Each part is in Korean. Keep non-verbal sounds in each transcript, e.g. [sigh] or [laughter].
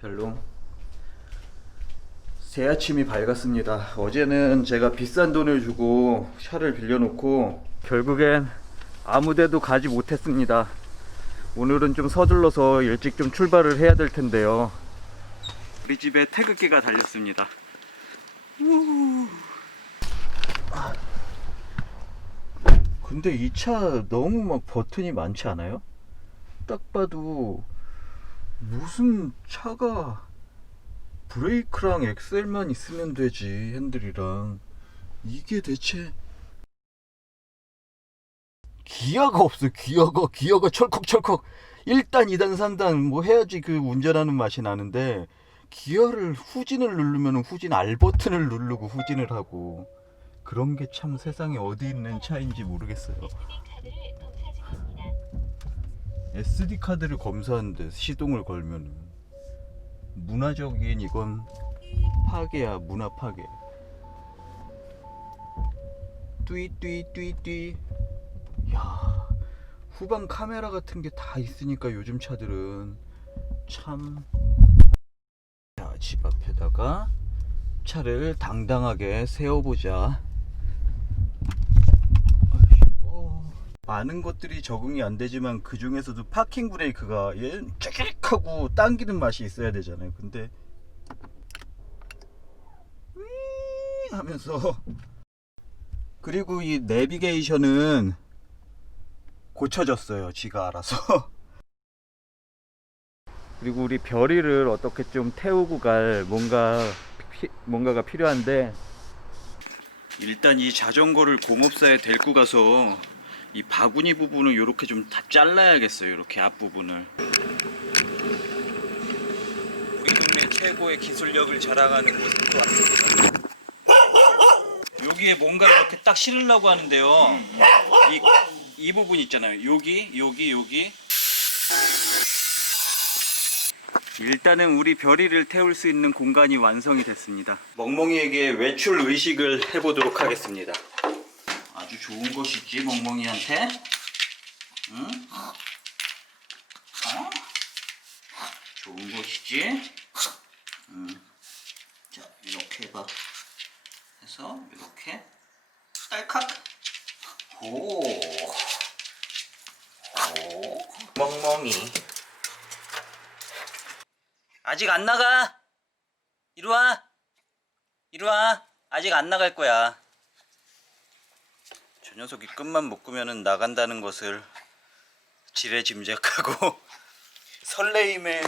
별로. 새 아침이 밝았습니다. 어제는 제가 비싼 돈을 주고 차를 빌려놓고 결국엔 아무데도 가지 못했습니다. 오늘은 좀 서둘러서 일찍 좀 출발을 해야 될 텐데요. 우리 집에 태극기가 달렸습니다. 아. 근데 이 차 너무 막 버튼이 많지 않아요? 딱 봐도 무슨 차가 브레이크랑 엑셀만 있으면 되지 핸들이랑. 이게 대체 기아가 없어 기아가. 기아가 철컥철컥. 1단 2단 3단 뭐 해야지 그 운전하는 맛이 나는데 기아를 후진을 누르면 후진 R 버튼을 누르고 후진을 하고 그런 게 참 세상에 어디 있는 차인지 모르겠어요 SD 카드를 검사하는데 시동을 걸면은 문화적인 이건 파괴야 문화 파괴. 뚜이뚜이뚜이뚜이. 야 후방 카메라 같은 게 다 있으니까 요즘 차들은 참. 자, 집 앞에다가 차를 당당하게 세워보자 아이고. 많은 것들이 적응이 안 되지만 그 중에서도 파킹 브레이크가 얘는 쫙 하고 당기는 맛이 있어야 되잖아요. 근데 윙 하면서 그리고 이 내비게이션은 고쳐졌어요. 지가 알아서. [laughs] 그리고 우리 별이를 어떻게 좀 태우고 갈 뭔가 피- 뭔가가 필요한데 일단 이 자전거를 공업사에 데리고 가서 이 바구니 부분을 이렇게 좀 다 잘라야겠어요. 이렇게 앞 부분을. 우리 동네 최고의 기술력을 자랑하는 곳으로 왔습니다. 여기에 뭔가 이렇게 딱 실으려고 하는데요. 이, 이 부분 있잖아요. 여기, 여기, 여기. 일단은 우리 별이를 태울 수 있는 공간이 완성이 됐습니다. 멍멍이에게 외출 의식을 해보도록 하겠습니다. 아주 좋은 것이지 멍멍이한테. 응? 어? 좋은 것이지. 응. 자 이렇게 해봐. 해서 이렇게 딸칵. 오. 오. 멍멍이. 아직 안 나가. 이리 와. 이리 와. 아직 안 나갈 거야. 저 녀석이 끝만 묶으면 나간다는 것을 지레 짐작하고 [laughs] 설레임에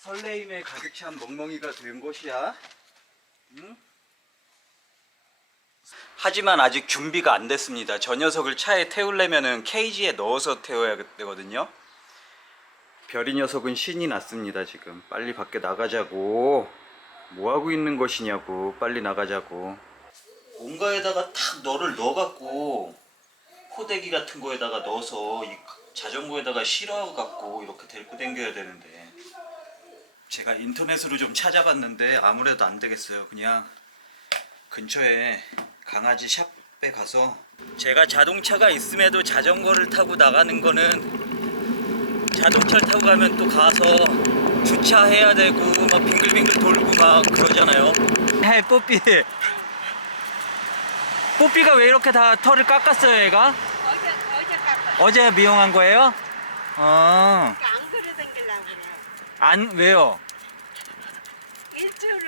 설레임에 가득 찬 멍멍이가 된 것이야. 응? 하지만 아직 준비가 안 됐습니다. 저 녀석을 차에 태우려면은 케이지에 넣어서 태워야 되거든요. 별이 녀석은 신이 났습니다 지금 빨리 밖에 나가자고 뭐 하고 있는 것이냐고 빨리 나가자고 뭔가에다가 탁 너를 넣어갖고 포대기 같은 거에다가 넣어서 이 자전거에다가 실어갖고 이렇게 데리고 다녀야 되는데 제가 인터넷으로 좀 찾아봤는데 아무래도 안 되겠어요 그냥 근처에 강아지 샵에 가서 제가 자동차가 있음에도 자전거를 타고 나가는 거는 자동차를 타고 가면 또 가서 주차해야 되고 막 빙글빙글 돌고 막 그러잖아요. 헤 뽀삐. 뽀삐가 왜 이렇게 다 털을 깎았어요, 얘가? 어제 어제 깎아. 어제 미용한 거예요? 어. 안 그래 댕기려고 그래. 안 왜요? 일주일은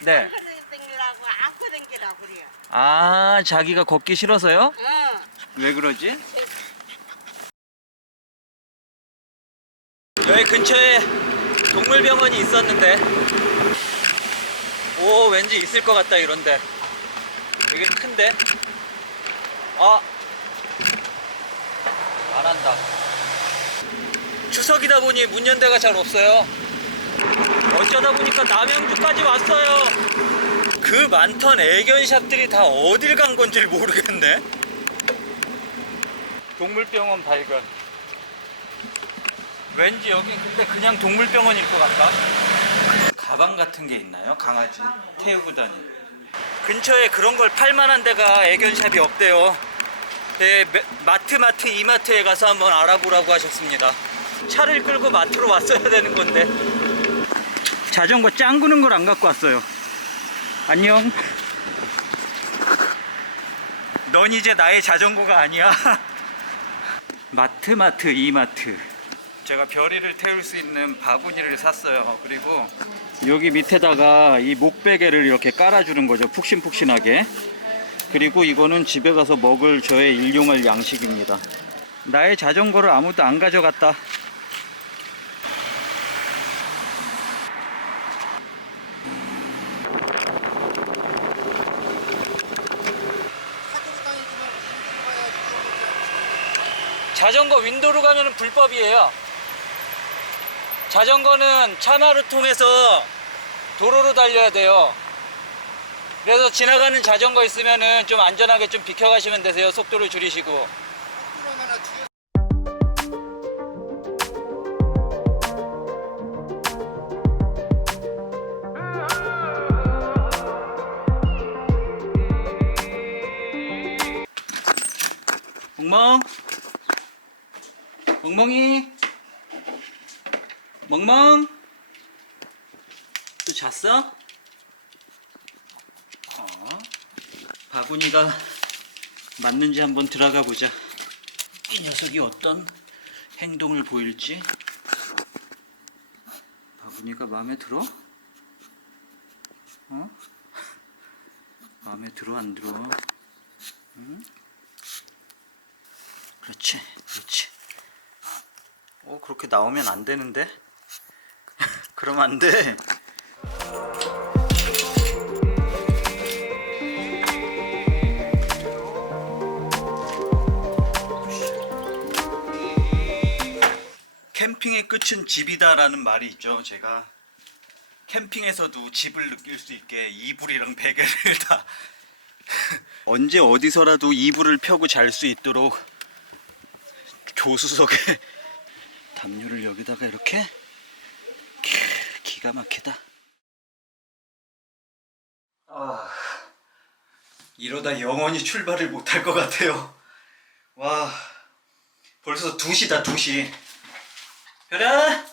네. 안 그래 댕기려고 안고 댕기라고 그래요. 아, 자기가 걷기 싫어서요? 어. 왜 그러지? 여기 근처에 동물병원이 있었는데 오 왠지 있을 것 같다 이런데 되게 큰데? 아. 안 한다. 추석이다 보니 문 연대가 잘 없어요. 어쩌다 보니까 남양주까지 왔어요. 그 많던 애견샵들이 다 어딜 간 건지 모르겠네. 동물병원 발견. 왠지 여긴 근데 그냥 동물병원일 것 같다. 가방 같은 게 있나요? 강아지 태우고 다니는. 근처에 그런 걸 팔만한 데가 애견샵이 없대요. 네, 매- 마트 마트 이마트에 가서 한번 알아보라고 하셨습니다. 차를 끌고 마트로 왔어야 되는 건데 자전거 짱구는 걸 안 갖고 왔어요. 안녕. 넌 이제 나의 자전거가 아니야. [laughs] 마트 마트 이마트. 제가 별이를 태울 수 있는 바구니를 샀어요. 그리고 여기 밑에다가 이 목베개를 이렇게 깔아주는 거죠. 푹신푹신하게. 그리고 이거는 집에 가서 먹을 저의 일용할 양식입니다. 나의 자전거를 아무도 안 가져갔다. 자전거 윈도로 가면 불법이에요. 자전거는 차마를 통해서 도로로 달려야 돼요. 그래서 지나가는 자전거 있으면은 좀 안전하게 좀 비켜가시면 되세요. 속도를 줄이시고. 멍멍 멍멍이 멍멍 또 잤어? 어 바구니가 맞는지 한번 들어가 보자 이 녀석이 어떤 행동을 보일지 바구니가 마음에 들어? 어? [laughs] 마음에 들어 안 들어? 응? 그렇지, 그렇지. 어, 그렇게 나오면 안 되는데? 그러면 안 돼. 캠핑의 끝은 집이다라는 말이 있죠. 제가 캠핑에서도 집을 느낄 수 있게 이불이랑 베개를 [laughs] 다 언제 어디서라도 이불을 펴고 잘 수 있도록 조수석에 담요를 여기다가 이렇게 캬, 기가 막히다. 아, 이러다 영원히 출발을 못할 것 같아요. 와, 벌써 2시다 2시. 별아,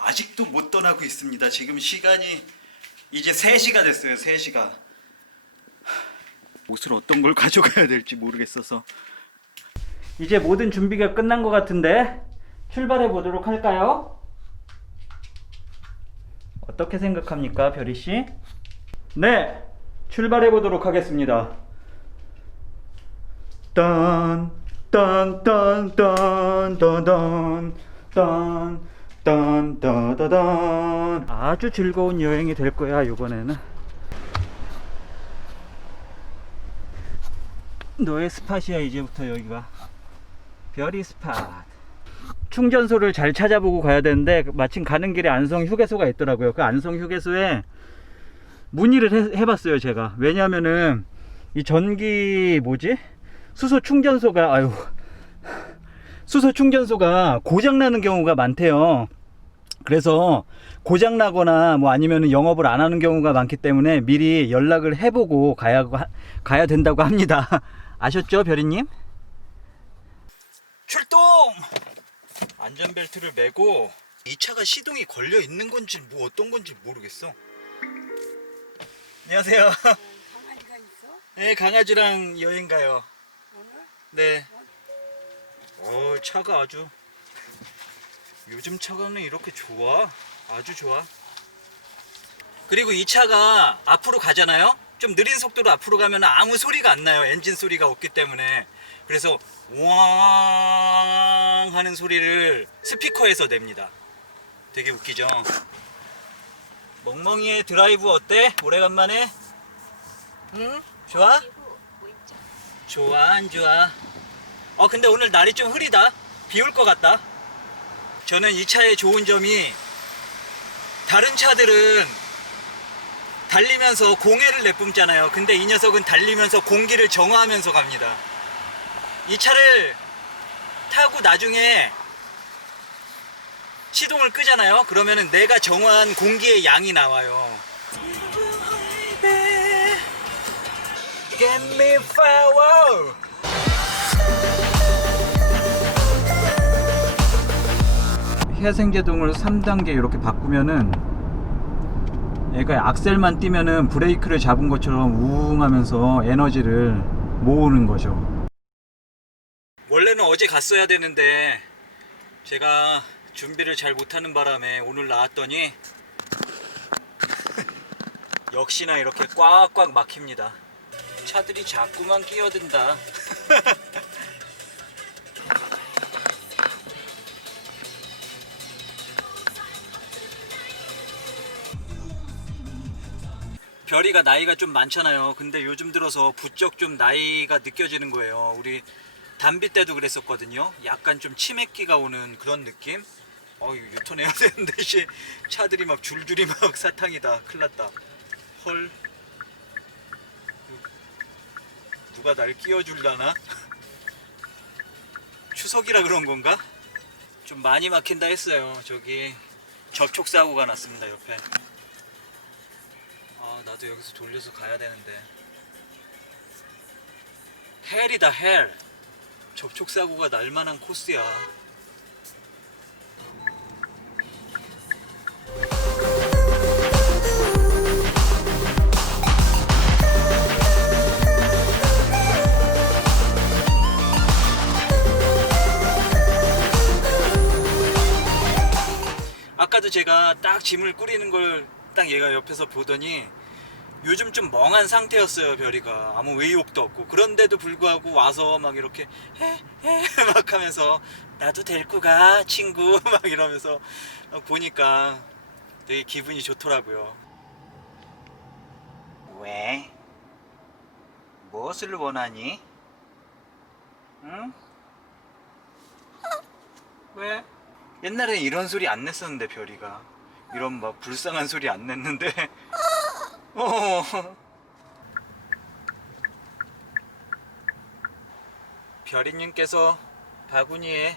아직도 못 떠나고 있습니다. 지금 시간이 이제 3시가 됐어요. 3시가. 옷을 어떤 걸 [laughs] 가져가야 될지 모르겠어서. 이제 모든 준비가 끝난 것 같은데 출발해 보도록 할까요? 어떻게 생각합니까, 별이 씨? 네, 출발해 보도록 하겠습니다. 딴, 딴, 딴, 딴, 딴, 딴, 딴, 딴, 따다단. 아주 즐거운 여행이 될 거야, 이번에는. 너의 스팟이야, 이제부터 여기가. 별이 스팟. 충전소를 잘 찾아보고 가야 되는데 마침 가는 길에 안성 휴게소가 있더라고요. 그 안성 휴게소에 문의를 해, 해봤어요, 제가. 왜냐면은 이 전기 뭐지? 수소 충전소가 아유 수소 충전소가 고장 나는 경우가 많대요. 그래서 고장 나거나 뭐 아니면 영업을 안 하는 경우가 많기 때문에 미리 연락을 해보고 가야 하- 가야 된다고 합니다. [laughs] 아셨죠, 별이님? 출동! 안전벨트를 매고 이 차가 시동이 걸려 있는 건지 뭐 어떤 건지 모르겠어. 안녕하세요. 강아지가 있어? 네, 강아지랑 여행 가요. 오늘? 네. 어, 차가 아주 요즘 차가는 이렇게 좋아. 아주 좋아. 그리고 이 차가 앞으로 가잖아요. 좀 느린 속도로 앞으로 가면 아무 소리가 안 나요. 엔진 소리가 없기 때문에. 그래서 왕 하는 소리를 스피커에서 냅니다. 되게 웃기죠. 멍멍이의 드라이브 어때? 오래간만에? 응? 좋아? 좋아 안 좋아? 어 근데 오늘 날이 좀 흐리다 비 올 것 같다 저는 이 차의 좋은 점이 다른 차들은 달리면서 공해를 내뿜잖아요. 근데 이 녀석은 달리면서 공기를 정화하면서 갑니다. 이 차를 타고 나중에 시동을 끄잖아요. 그러면은 내가 정화한 공기의 양이 나와요. Get me power. 해생제동을 3단계 이렇게 바꾸면은 얘가 악셀만 띄면은 브레이크를 잡은 것처럼 우웅 하면서 에너지를 모으는 거죠. 원래는 어제 갔어야 되는데 제가 준비를 잘 못하는 바람에 오늘 나왔더니 [laughs] 역시나 이렇게 꽉꽉 막힙니다. 차들이 자꾸만 끼어든다. [laughs] 별이가 나이가 좀 많잖아요. 근데 요즘 들어서 부쩍 좀 나이가 느껴지는 거예요. 우리 담비 때도 그랬었거든요. 약간 좀 치맥기가 오는 그런 느낌? 어, 이거 유턴해야 [laughs] 되는데, 씨. 차들이 막 줄줄이 막 [laughs] 사탕이다. 큰일 났다. 헐. 누가 날 끼워줄라나? [laughs] 추석이라 그런 건가? 좀 많이 막힌다 했어요. 저기 접촉 사고가 났습니다, 옆에. 아, 나도 여기서 돌려서 가야 되는데. 헬이다, 헬. 접촉사고가 날 만한 코스야. 아까도 제가 딱 짐을 꾸리는 걸 딱 얘가 옆에서 보더니 요즘 좀 멍한 상태였어요 별이가 아무 의욕도 없고 그런데도 불구하고 와서 막 이렇게 헤헤막 [laughs] 하면서 나도 데리고 가 친구 [laughs] 막 이러면서 보니까 되게 기분이 좋더라고요 왜? 무엇을 원하니? 응? 왜? 옛날에 이런 소리 안 냈었는데 별이가 이런 막 불쌍한 소리 안 냈는데 [laughs] 어. 별이님께서 바구니에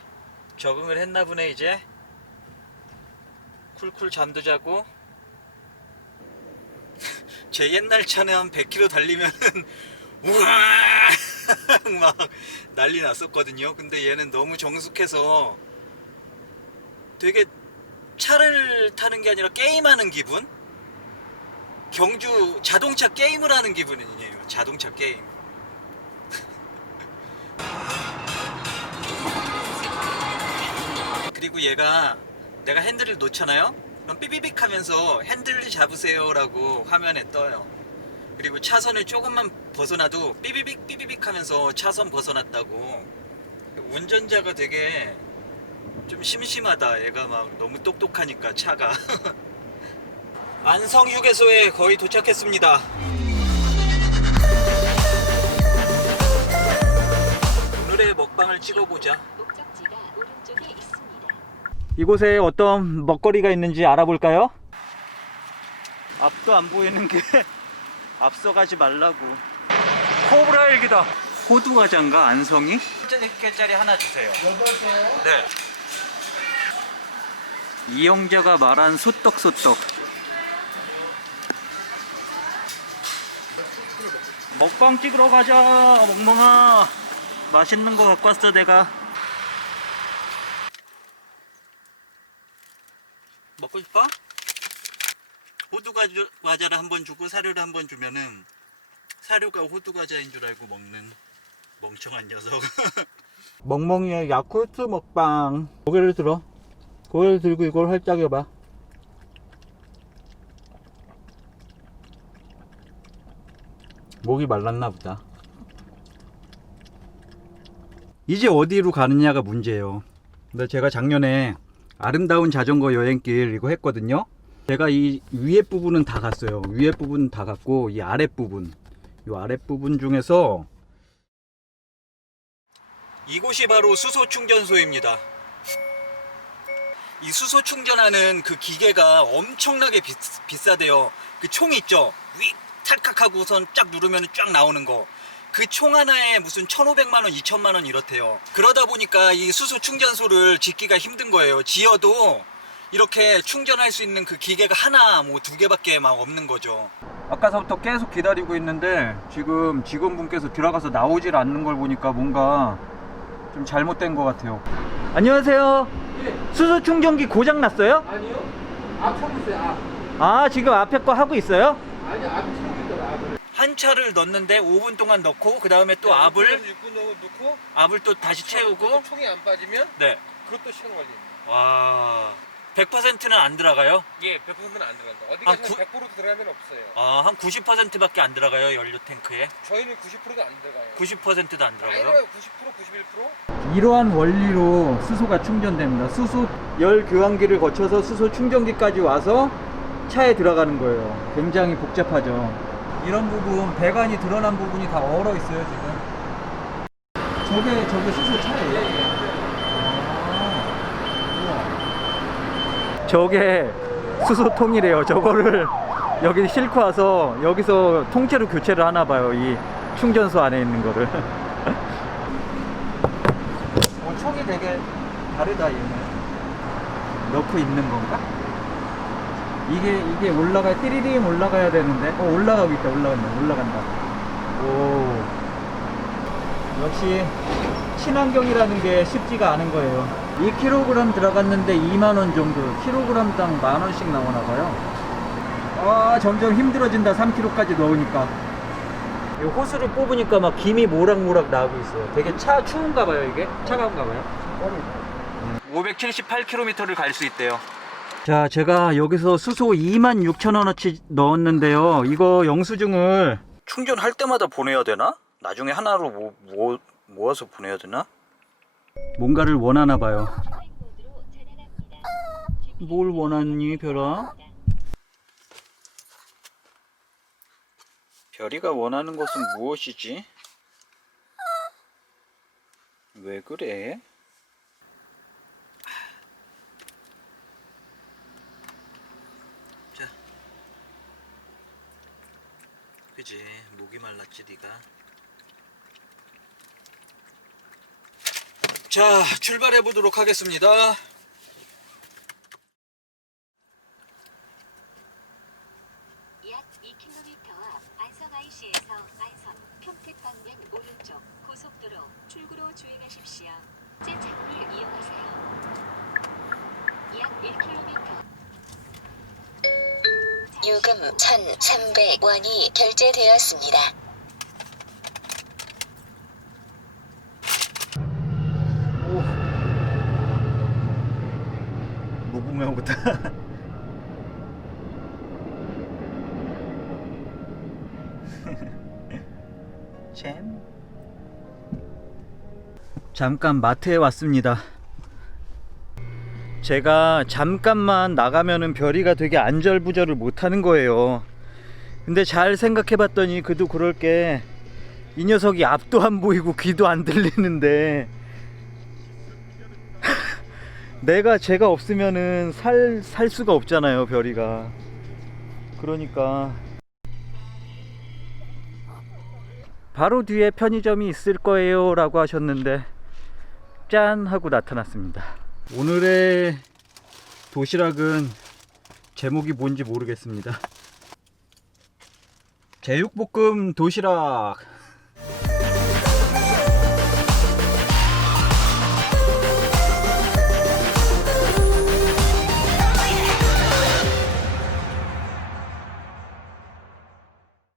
적응을 했나 보네 이제 쿨쿨 잠도 자고 [laughs] 제 옛날 차는 한 100km 달리면은 [laughs] 우와 [laughs] 막 난리 났었거든요 근데 얘는 너무 정숙해서 되게 차를 타는 게 아니라 게임하는 기분? 경주 자동차 게임을 하는 기분이에요. 자동차 게임. [laughs] 그리고 얘가 내가 핸들을 놓잖아요? 그럼 삐비빅 하면서 핸들을 잡으세요라고 화면에 떠요. 그리고 차선을 조금만 벗어나도 삐비빅 삐비빅 하면서 차선 벗어났다고. 운전자가 되게 좀 심심하다. 얘가 막 너무 똑똑하니까 차가. [laughs] 안성 휴게소에 거의 도착했습니다. 오늘의 먹방을 찍어보자. 목적지가 오른쪽에 있습니다. 이곳에 어떤 먹거리가 있는지 알아볼까요? 앞도 안 보이는 게 [laughs] 앞서가지 말라고. 코브라 일기다. 호두 과자인가 안성이? 8개짜리 하나 주세요. 8개요? 네. 이영자가 말한 소떡소떡. 먹방 찍으러 가자, 멍멍아. 맛있는 거 갖고 왔어, 내가. 먹고 싶어? 호두 과자, 과자를 한 번 주고 사료를 한 번 주면은 사료가 호두 과자인 줄 알고 먹는 멍청한 녀석. [laughs] 멍멍이의 야쿠르트 먹방. 고개를 들어. 고개를 들고 이걸 활짝 해봐. 목이 말랐나 보다. 이제 어디로 가느냐가 문제예요. 근데 제가 작년에 아름다운 자전거 여행길 이거 했거든요. 제가 이 위에 부분은 다 갔어요. 위에 부분 다 갔고 이 아랫 부분, 이 아랫 부분 중에서 이곳이 바로 수소 충전소입니다. 이 수소 충전하는 그 기계가 엄청나게 비, 비싸대요. 그 총 있죠? 위 탈칵하고선 쫙 누르면 쫙 나오는 거. 그 총 하나에 무슨 1,500만 원, 2천만 원 이렇대요. 그러다 보니까 이 수소 충전소를 짓기가 힘든 거예요. 지어도 이렇게 충전할 수 있는 그 기계가 하나, 뭐 두 개밖에 막 없는 거죠. 아까서부터 계속 기다리고 있는데 지금 직원분께서 들어가서 나오질 않는 걸 보니까 뭔가 좀 잘못된 것 같아요. 안녕하세요. 수소 충전기 고장 났어요? 아니요. 앞 차고 있어요. 앞. 아 지금 앞에 거 하고 있어요? 아니 앞. 한 차를 넣는데 5분 동안 넣고 그 다음에 또 압을 6분 넣고 압을 또 다시 채우고 총이 안 빠지면 네. 그것도 시간 걸립니다. 와 100%는 안 들어가요? 예, 100%는 안 들어간다. 어디 아, 가서 구- 100% 들어가면 없어요. 아한 90%밖에 안 들어가요 연료 탱크에? 저희는 90%도 안 들어가요. 90%도 안 아니면 90% 91%? 이러한 원리로 수소가 충전됩니다. 수소 열 교환기를 거쳐서 수소 충전기까지 와서 차에 들어가는 거예요. 굉장히 복잡하죠. 이런 부분 배관이 드러난 부분이 다 얼어 있어요 지금. 저게 저게 수소 차예요. 아, 저게 수소통이래요. 저거를 [laughs] 여기 싣고 와서 여기서 통째로 교체를 하나 봐요. 이 충전소 안에 있는 거를. [laughs] 어, 총이 되게 다르다 얘는 넣고 있는 건가? 이게 이게 올라가 띠리링 올라가야 되는데. 어 올라가고 있다. 올라간다. 올라간다. 오. 역시 친환경이라는 게 쉽지가 않은 거예요. 2kg 들어갔는데 2만원 정도 킬로그램당 만원씩 나오나 봐요. 아 점점 힘들어진다. 3kg까지 넣으니까. 이 호스를 뽑으니까 막 김이 모락모락 나오고 있어요. 되게 차 추운가 봐요, 이게? 차가운가 봐요? 578km를 갈 수 있대요. 자, 제가 여기서 수소 26,000원어치 넣었는데요. 이거 영수증을 충전할 때마다 보내야 되나? 나중에 하나로 모, 모, 모아서 보내야 되나? 뭔가를 원하나 봐요. 뭘 원하니, 별아? 별이가 원하는 것은 무엇이지? 왜 그래? 그지 목이 말랐지 네가. 자, 출발해 보도록 하겠습니다. 무궁화부터. [laughs] 잼. 잠깐 마트에 왔습니다. 제가 잠깐만 나가면은 별이가 되게 안절부절을 못하는 거예요. 근데 잘 생각해 봤더니 그도 그럴 게 이 녀석이 앞도 안 보이고 귀도 안 들리는데 내가 제가 없으면은 살, 살 수가 없잖아요, 별이가. 그러니까. 바로 뒤에 편의점이 있을 거예요, 라고 하셨는데, 짠! 하고 나타났습니다. 오늘의 도시락은 제목이 뭔지 모르겠습니다. 제육볶음 도시락.